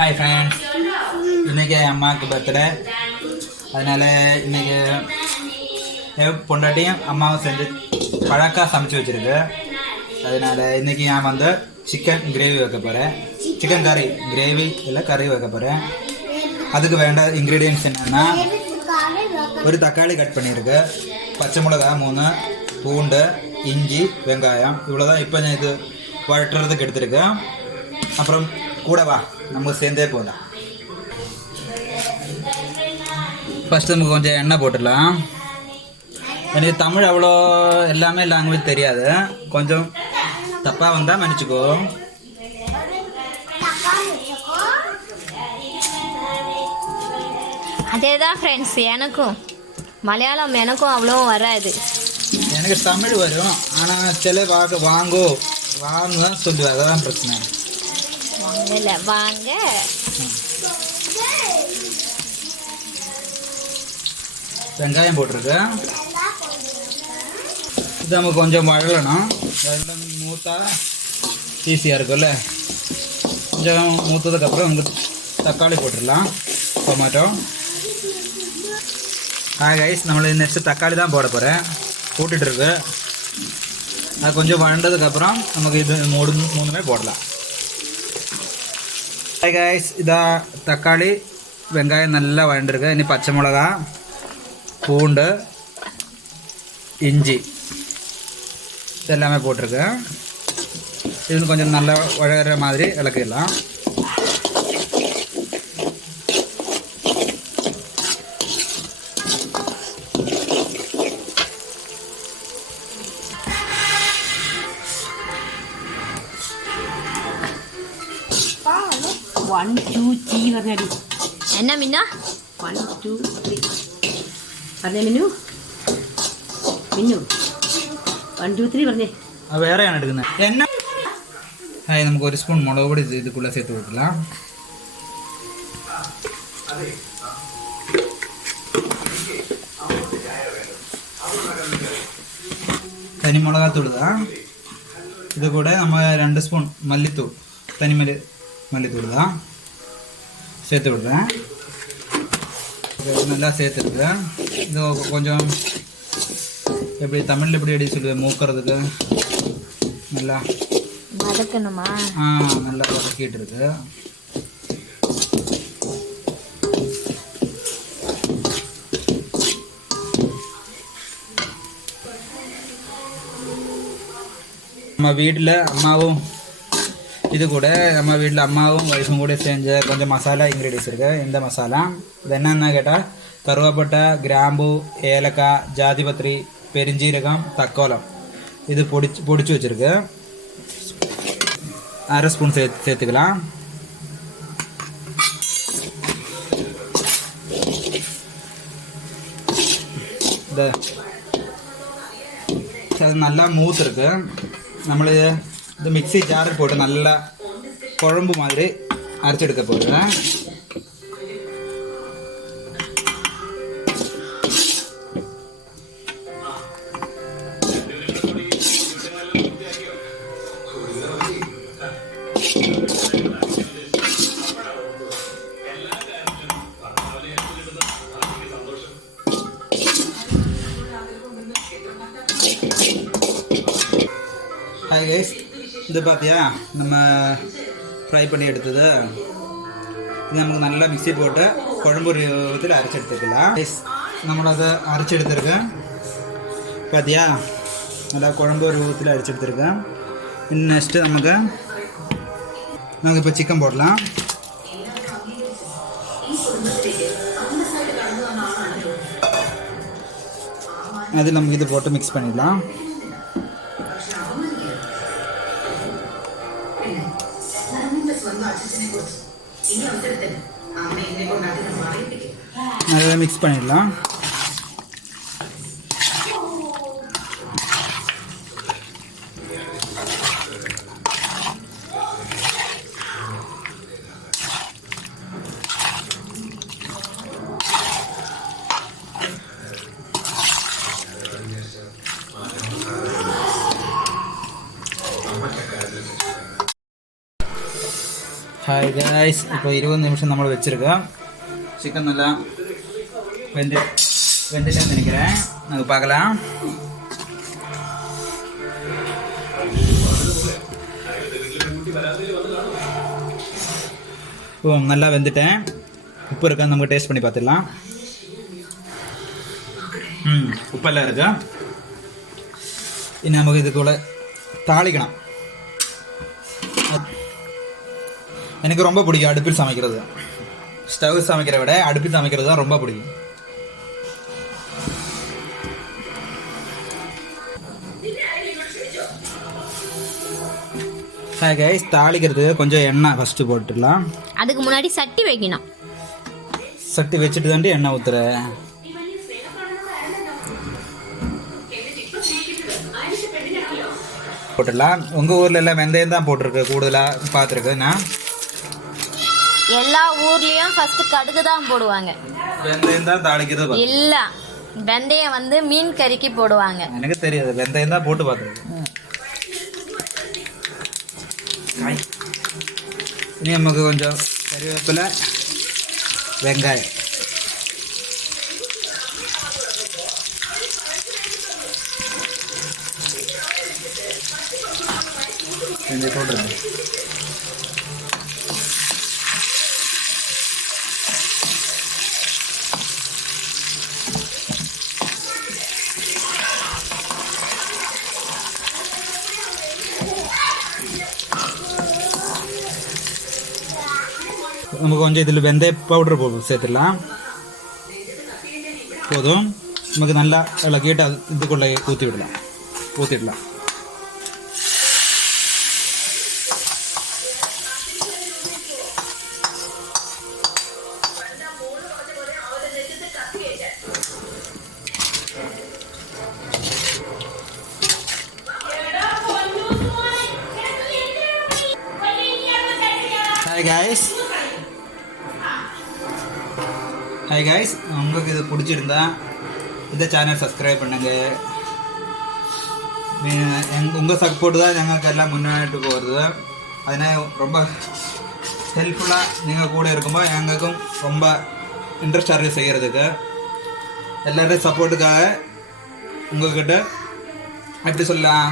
Hi friends, இன்றைக்கி அம்மாவுக்கு birthday. அதனால் இன்றைக்கி பொண்டாட்டியும் அம்மாவும் சேர்ந்து பழக்கா சமைச்சு வச்சுருக்கு. அதனால் இன்றைக்கி நான் வந்து சிக்கன் கிரேவி வைக்க போகிறேன். சிக்கன் கறி கிரேவி இல்லை கறி வைக்க போகிறேன். அதுக்கு வேண்ட இன்க்ரீடியன்ட்ஸ் என்னென்னா, ஒரு தக்காளி கட் பண்ணியிருக்கு, பச்சை மிளகா 3, பூண்டு, இஞ்சி, வெங்காயம், இவ்வளோ தான். இப்போ நான் இது வழட்டுறதுக்கு எடுத்துருக்கேன். அப்புறம் கூட வா நம்ம சேர்ந்தே போகலாம். ஃபஸ்ட்டு நமக்கு கொஞ்சம் எண்ணெய் போட்டுடலாம். எனக்கு தமிழ் அவ்வளோ எல்லாமே லாங்குவேஜ் தெரியாது, கொஞ்சம் தப்பாக வந்தால் மன்னிச்சுக்கோ. அதே தான் ஃப்ரெண்ட்ஸ், எனக்கும் மலையாளம் அவ்வளோ வராது. எனக்கு தமிழ் வரும், ஆனால் சில வாங்க தான் சொல்லுவேன். அதான் பிரச்சனை. வாங்க வெங்காயம் போட்டிருக்கு. இது நமக்கு கொஞ்சம் வழலணும். வெள்ளம் மூத்தா ஈஸியாக இருக்கும்ல. கொஞ்சம் மூத்ததுக்கப்புறம் வந்து தக்காளி போட்டுடலாம், டொமேட்டோ. கைஸ், நம்மளுக்கு நெக்ஸ்ட்டு தக்காளி தான் போட போகிறேன். போட்டுட்ருக்கு. அது கொஞ்சம் வழண்டதுக்கப்புறம் நமக்கு இது மூணுமே போடலாம். ஹாய் கைஸ், இதான் தக்காளி வெங்காயம் நல்லா வழண்டிருக்கு. இனி பச்சை மிளகா, பூண்டு, இஞ்சி இதெல்லாமே போட்டிருக்கேன். இது கொஞ்சம் நல்லா வழகிற மாதிரி இலக்கிடலாம். One, two, three പറഞ്ഞടി. என்ன மின்னா? 1, 2, 3 പറഞ്ഞേ മിന്നു. മിന്നു 1, 2, 3 പറഞ്ഞേ. வேறைയാണ് എടുക്കുന്നത്. என்ன? നമുക്ക് ഒരു സ്പൂൺ മുളക് പൊടി இதுக்குள்ளே சேர்த்து விடலாம். தனி மிளகாத்தூள் தான். இது கூட நம்ம 2 ஸ்பூன் மல்லித்தூள், தனி மல்லித்தூள் தான் சேர்த்து விடுறேன். நல்லா சேர்த்துருக்கேன். இது கொஞ்சம் எப்படி தமிழில் எப்படி அடி சொல்லுவேன், மூக்கிறதுக்கு நல்லா வதக்கணுமா? நல்லா வதக்கிட்டு இருக்கு. நம்ம வீட்டில் அம்மாவும் இது கூட நம்ம வீட்டில் அம்மாவும் ஒய்ஃபும் கூட செஞ்ச கொஞ்சம் மசாலா இன்க்ரீடியன்ஸ் இருக்குது. இந்த மசாலா இது என்னென்னா கேட்டால், கருவேப்பட்டை, கிராம்பு, ஏலக்காய், ஜாதிபத்திரி, பெருஞ்சீரகம், தக்கோலம் இது பொடிச்சு வச்சுருக்கு. 1/2 ஸ்பூன் சேர்த்துக்கலாம். அது நல்லா மூத்துருக்கு. നമ്മൾ ഇത് മിക്സി ജാറിൽ പോയിട്ട് നല്ല കുഴമ്പ് മാതിരി അരച്ചെടുക്കാൻ പോகிறேன். ஹாய் கைஸ், இது பார்த்தியா நம்ம ஃப்ரை பண்ணி எடுத்தது. இது நமக்கு நல்லா மிக்ஸி போட்டு குழம்பு ரூபத்தில் அரைச்சி எடுத்துக்கலாம். நம்மளதை அரைச்சி எடுத்துருக்கேன். பார்த்தியா, நல்லா குழம்பு ரூபத்தில் அரைச்சி எடுத்துருக்கேன். இன்னும் நெக்ஸ்ட்டு நமக்கு இப்போ சிக்கன் போடலாம். அது நமக்கு இது போட்டு மிக்ஸ் பண்ணிடலாம். நல்லா மிக்ஸ் பண்ணிடலாம். ஹாய் கைஸ், இப்போ 20 நிமிஷம் நம்ம வச்சுருக்கோம். சிக்கன் நல்லா வெந்துட்டேன்னு நினைக்கிறேன். நாங்கள் பார்க்கலாம். ஓ, நல்லா வெந்துட்டேன். உப்பு இருக்கான்னு நமக்கு டேஸ்ட் பண்ணி பார்த்துடலாம். உப்பெல்லாம் இருக்கா. இனி நமக்கு இதுக்குள்ள தாளிக்கணும். எனக்கு ரொம்ப பிடிக்கும் அடுப்பில் சமைக்கிறது. ஸ்டவ் சமைக்கிறத விட அடுப்பில் சமைக்கிறது தான் ரொம்ப பிடிக்கும். ஹாய் கைஸ், தாளிக்கிறதுக்கு கொஞ்சம் எண்ணெய் ஃபஸ்ட்டு போட்டுடலாம். அதுக்கு முன்னாடி சட்டி வைக்கணும். சட்டி வச்சுட்டு தாண்டி எண்ணெய் ஊற்றுற. போட்டுடலாம். உங்கள் ஊரில் எல்லாம் வெந்தயம் தான் போட்டிருக்கு கூடுதலாக பார்த்துருக்கு. நான் எல்லா ஊர்லேயும் ஃபர்ஸ்ட் கடுகு தான் போடுவாங்க. வெந்தயம் தான் தாளிக்கிறது. இல்லை, வெந்தயம் வந்து மீன் கறிக்கு போடுவாங்க. எனக்கு தெரியாது, வெந்தயம் தான் போட்டு பார்த்துருக்கு. இனி நமக்கு கொஞ்சம் கறிவேப்பிலை, வெங்காயம். கொஞ்சம் போட்டுருங்க. நமக்கு கொஞ்சம் இதில் வெந்தய பவுடர் சேர்த்துடலாம். போதும். நமக்கு நல்லா அதில் கேட்டு இதுக்குள்ளே ஊற்றிடலாம். ஹாய் கைஸ், உங்களுக்கு இது பிடிச்சிருந்தா இந்த சேனல் சப்ஸ்கிரைப் பண்ணுங்கள். உங்கள் சப்போர்ட் தான் எங்களுக்கு எல்லாம் முன்னாடி போகிறது. அதனால் ரொம்ப ஹெல்ப்ஃபுல்லாக நீங்கள் கூட இருக்கும்போது எங்களுக்கும் ரொம்ப இன்ட்ரெஸ்டாக இருக்குது செய்கிறதுக்கு. எல்லோரும் சப்போர்ட்டுக்காக உங்கள்கிட்ட எப்படி சொல்லலாம்,